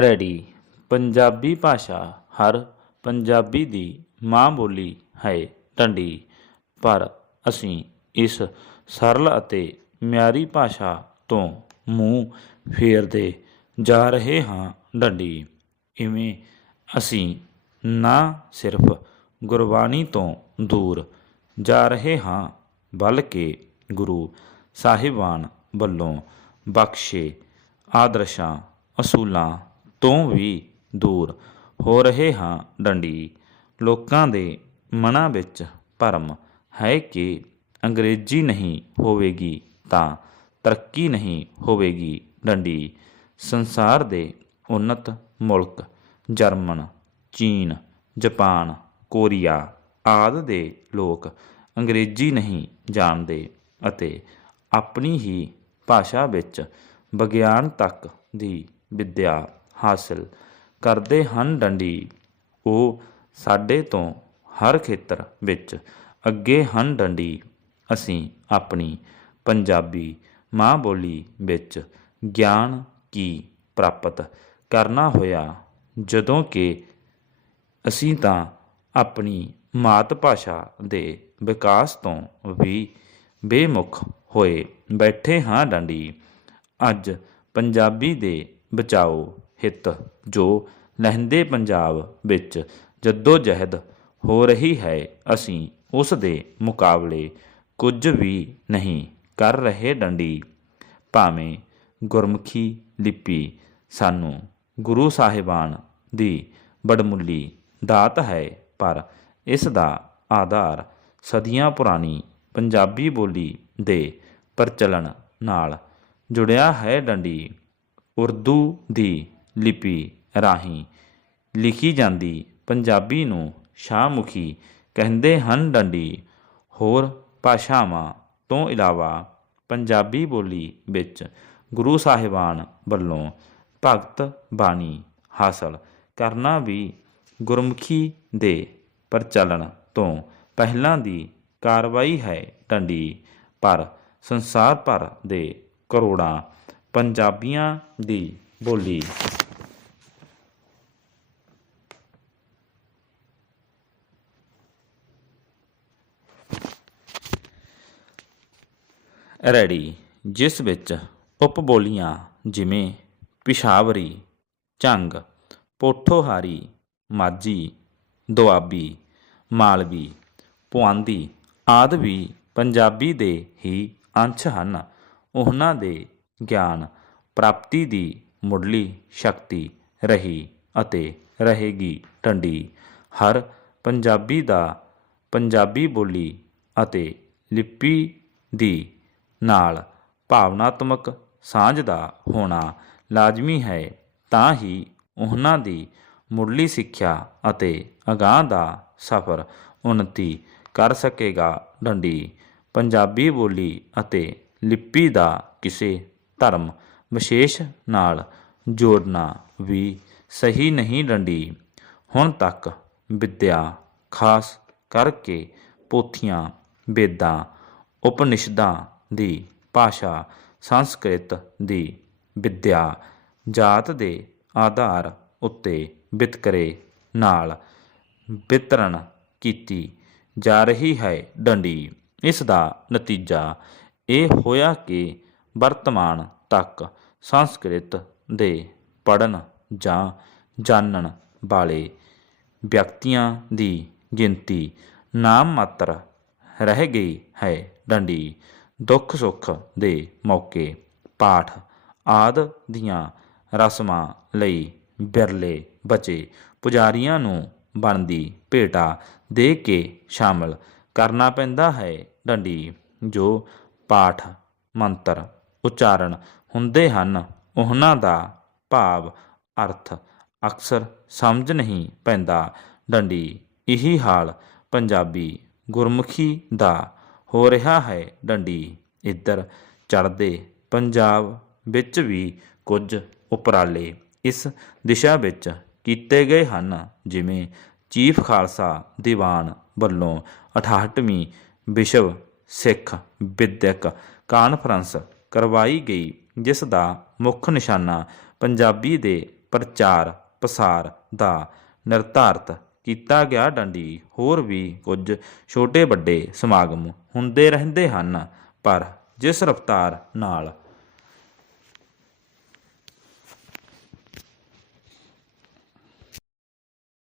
Ready. Punjabi ਭਾਸ਼ਾ ਹਰ ਪੰਜਾਬੀ ਦੀ ਮਾਂ ਬੋਲੀ ਹੈ ਢੰਡੀ ਪਰ ਅਸੀਂ ਇਸ ਸਰਲ ਅਤੇ ਮਿਆਰੀ ਭਾਸ਼ਾ ਤੋਂ ਮੂੰਹ ਫੇਰਦੇ ਜਾ ਰਹੇ ਹਾਂ ਡੰਡੀ। ਇਵੇਂ ਅਸੀਂ ਨਾ ਸਿਰਫ ਗੁਰਬਾਣੀ ਤੋਂ ਦੂਰ ਜਾ ਰਹੇ ਹਾਂ, ਬਲਕਿ ਗੁਰੂ ਸਾਹਿਬਾਨ ਵੱਲੋਂ ਬਖਸ਼ੇ ਆਦਰਸ਼ਾਂ, ਅਸੂਲਾਂ ਤੋਂ ਵੀ ਦੂਰ ਹੋ ਰਹੇ ਹਾਂ ਡੰਡੀ। ਲੋਕਾਂ ਦੇ ਮਨਾਂ ਵਿੱਚ ਭਰਮ ਹੈ ਕਿ ਅੰਗਰੇਜ਼ੀ ਨਹੀਂ ਹੋਵੇਗੀ ਤਾਂ ਤਰੱਕੀ ਨਹੀਂ ਹੋਵੇਗੀ ਡੰਡੀ। ਸੰਸਾਰ ਦੇ ਉન્નਤ ਮੁਲਕ, ਜਰਮਨ, ਚੀਨ, ਜਾਪਾਨ, ਕੋਰੀਆ ਆਦਿ ਦੇ ਲੋਕ ਅੰਗਰੇਜ਼ੀ ਨਹੀਂ ਜਾਣਦੇ ਅਤੇ ਆਪਣੀ ਹੀ ਭਾਸ਼ਾ ਵਿੱਚ ਵਿਗਿਆਨ ਤੱਕ ਦੀ ਵਿੱਦਿਆ ਹਾਸਲ ਕਰਦੇ ਹਨ ਡੰਡੀ। ਉਹ ਸਾਡੇ ਤੋਂ ਹਰ ਖੇਤਰ ਵਿੱਚ ਅੱਗੇ ਹਨ ਡੰਡੀ। ਅਸੀਂ ਆਪਣੀ ਪੰਜਾਬੀ ਮਾਂ ਬੋਲੀ ਵਿੱਚ ਗਿਆਨ ਕੀ ਪ੍ਰਾਪਤ ਕਰਨਾ ਹੋਇਆ, ਜਦੋਂ ਕਿ ਅਸੀਂ ਤਾਂ ਆਪਣੀ ਮਾਤ ਭਾਸ਼ਾ ਦੇ ਵਿਕਾਸ ਤੋਂ ਵੀ ਬੇਮੁਖ ਹੋਏ ਬੈਠੇ ਹਾਂ ਡੰਡੀ। ਅੱਜ ਪੰਜਾਬੀ ਦੇ ਬਚਾਓ ਹਿੱਤ, ਜੋ ਲਹਿੰਦੇ ਪੰਜਾਬ ਵਿੱਚ ਜੱਦੋ ਜਹਿਦ ਹੋ ਰਹੀ ਹੈ, ਅਸੀਂ ਉਸ ਦੇ ਮੁਕਾਬਲੇ ਕੁਝ ਵੀ ਨਹੀਂ ਕਰ ਰਹੇ ਡੰਡੀ। ਭਾਵੇਂ ਗੁਰਮੁਖੀ ਲਿਪੀ ਸਾਨੂੰ ਗੁਰੂ ਸਾਹਿਬਾਨ ਦੀ ਬੜਮੁੱਲੀ ਦਾਤ ਹੈ, ਪਰ ਇਸ ਦਾ ਆਧਾਰ ਸਦੀਆਂ ਪੁਰਾਣੀ ਪੰਜਾਬੀ ਬੋਲੀ ਦੇ ਪ੍ਰਚਲਨ ਨਾਲ ਜੁੜਿਆ ਹੈ ਡੰਡੀ। ਉਰਦੂ ਦੀ ਲਿਪੀ ਰਾਹੀਂ ਲਿਖੀ ਜਾਂਦੀ ਪੰਜਾਬੀ ਨੂੰ ਸ਼ਾਹਮੁਖੀ ਕਹਿੰਦੇ ਹਨ ਡੰਡੀ। ਹੋਰ ਭਾਸ਼ਾਵਾਂ ਤੋਂ ਇਲਾਵਾ ਪੰਜਾਬੀ ਬੋਲੀ ਵਿੱਚ ਗੁਰੂ ਸਾਹਿਬਾਨ ਵੱਲੋਂ ਭਗਤ ਬਾਣੀ ਹਾਸਲ ਕਰਨਾ ਵੀ ਗੁਰਮੁਖੀ ਦੇ ਪ੍ਰਚਲਨ ਤੋਂ ਪਹਿਲਾਂ ਦੀ ਕਾਰਵਾਈ ਹੈ ਡੰਡੀ। ਪਰ ਸੰਸਾਰ ਭਰ ਦੇ ਕਰੋੜਾਂ ਪੰਜਾਬੀਆਂ ਦੀ ਬੋਲੀ ਰੈੜੀ ਜਿਸ ਵਿੱਚ ਉਪ ਬੋਲੀਆਂ ਜਿਵੇਂ ਪਿਸ਼ਾਵਰੀ, ਝੰਗ, ਪੋਠੋਹਾਰੀ, ਮਾਝੀ, ਦੁਆਬੀ, ਮਾਲਵੀ, ਪੁਆਂਦੀ ਆਦਿ ਵੀ ਪੰਜਾਬੀ ਦੇ ਹੀ ਅੰਸ਼ ਹਨ। ਉਹਨਾਂ ਦੇ ਗਿਆਨ ਪ੍ਰਾਪਤੀ ਦੀ ਮੁੱਢਲੀ ਸ਼ਕਤੀ ਰਹੀ ਅਤੇ ਰਹੇਗੀ ਢੰਡੀ ਹਰ ਪੰਜਾਬੀ ਦਾ ਪੰਜਾਬੀ ਬੋਲੀ ਅਤੇ ਲਿਪੀ ਦੀ ਨਾਲ ਭਾਵਨਾਤਮਕ ਸਾਂਝ ਦਾ ਹੋਣਾ ਲਾਜ਼ਮੀ ਹੈ, ਤਾਂ ਹੀ ਉਹਨਾਂ ਦੀ ਮੁੱਢਲੀ ਸਿੱਖਿਆ ਅਤੇ ਅਗਾਹ ਦਾ ਸਫ਼ਰ ਉન્નਤੀ ਕਰ ਸਕੇਗਾ। ਡੰਡੀ, ਪੰਜਾਬੀ ਬੋਲੀ ਅਤੇ ਲਿਪੀ ਦਾ ਕਿਸੇ ਧਰਮ ਵਿਸ਼ੇਸ਼ ਨਾਲ ਜੋੜਨਾ ਵੀ ਸਹੀ ਨਹੀਂ ਡੰਡੀ। ਹੁਣ ਤੱਕ ਵਿਦਿਆ ਖਾਸ ਕਰਕੇ ਪੋਥੀਆਂ, ਵੇਦਾਂ, ਉਪਨਿਸ਼ਦਾਂ ਦੀ ਭਾਸ਼ਾ, ਸੰਸਕ੍ਰਿਤ ਦੀ ਵਿਦਿਆ ਜਾਤ ਦੇ ਆਧਾਰ ਉੱਤੇ ਵਿਤਕਰੇ ਨਾਲ ਵਿਤਰਨ ਕੀਤੀ ਜਾ ਰਹੀ ਹੈ ਡੰਡੀ। ਇਸ ਦਾ ਨਤੀਜਾ ਇਹ ਹੋਇਆ ਕਿ ਵਰਤਮਾਨ ਤੱਕ ਸੰਸਕ੍ਰਿਤ ਦੇ ਪੜਨ ਜਾਂ ਜਾਣਨ ਵਾਲੇ ਵਿਅਕਤੀਆਂ ਦੀ ਗਿਣਤੀ ਨਾਮ ਮਾਤਰ ਰਹਿ ਗਈ ਹੈ ਡੰਡੀ। ਦੁੱਖ, ਸੁੱਖ ਦੇ ਮੌਕੇ, ਪਾਠ ਆਦ ਦੀਆਂ ਰਸਮਾਂ ਲਈ ਬਿਰਲੇ ਬਚੇ ਪੁਜਾਰੀਆਂ ਨੂੰ ਬਣਦੀ ਭੇਟਾ ਦੇ ਕੇ ਸ਼ਾਮਲ ਕਰਨਾ ਪੈਂਦਾ ਹੈ। ਡੰਡੀ, ਜੋ ਪਾਠ ਮੰਤਰ ਉਚਾਰਨ ਹੁੰਦੇ ਹਨ, ਉਹਨਾਂ ਦਾ ਭਾਵ ਅਰਥ ਅਕਸਰ ਸਮਝ ਨਹੀਂ ਪੈਂਦਾ। ਡੰਡੀ, ਇਹੀ ਹਾਲ ਪੰਜਾਬੀ ਗੁਰਮੁਖੀ ਦਾ ਹੋ ਰਿਹਾ ਹੈ ਡੰਡੀ। ਇੱਧਰ ਚੜ੍ਹਦੇ ਪੰਜਾਬ ਵਿੱਚ ਵੀ ਕੁਝ ਉਪਰਾਲੇ ਇਸ ਦਿਸ਼ਾ ਵਿੱਚ ਕੀਤੇ ਗਏ ਹਨ, ਜਿਵੇਂ ਚੀਫ ਖਾਲਸਾ ਦੀਵਾਨ ਵੱਲੋਂ 68ਵੀਂ ਵਿਸ਼ਵ ਸਿੱਖ ਵਿਦਿਅਕ ਕਾਨਫਰੰਸ ਕਰਵਾਈ ਗਈ, ਜਿਸ ਦਾ ਮੁੱਖ ਨਿਸ਼ਾਨਾ ਪੰਜਾਬੀ ਦੇ ਪ੍ਰਚਾਰ ਪ੍ਰਸਾਰ ਦਾ ਨਿਰਧਾਰਤ ਕੀਤਾ ਗਿਆ ਡੰਡੀ, ਹੋਰ ਵੀ ਕੁਝ ਛੋਟੇ ਵੱਡੇ ਸਮਾਗਮ ਹੁੰਦੇ ਰਹਿੰਦੇ ਹਨ, ਪਰ ਜਿਸ ਰਫ਼ਤਾਰ ਨਾਲ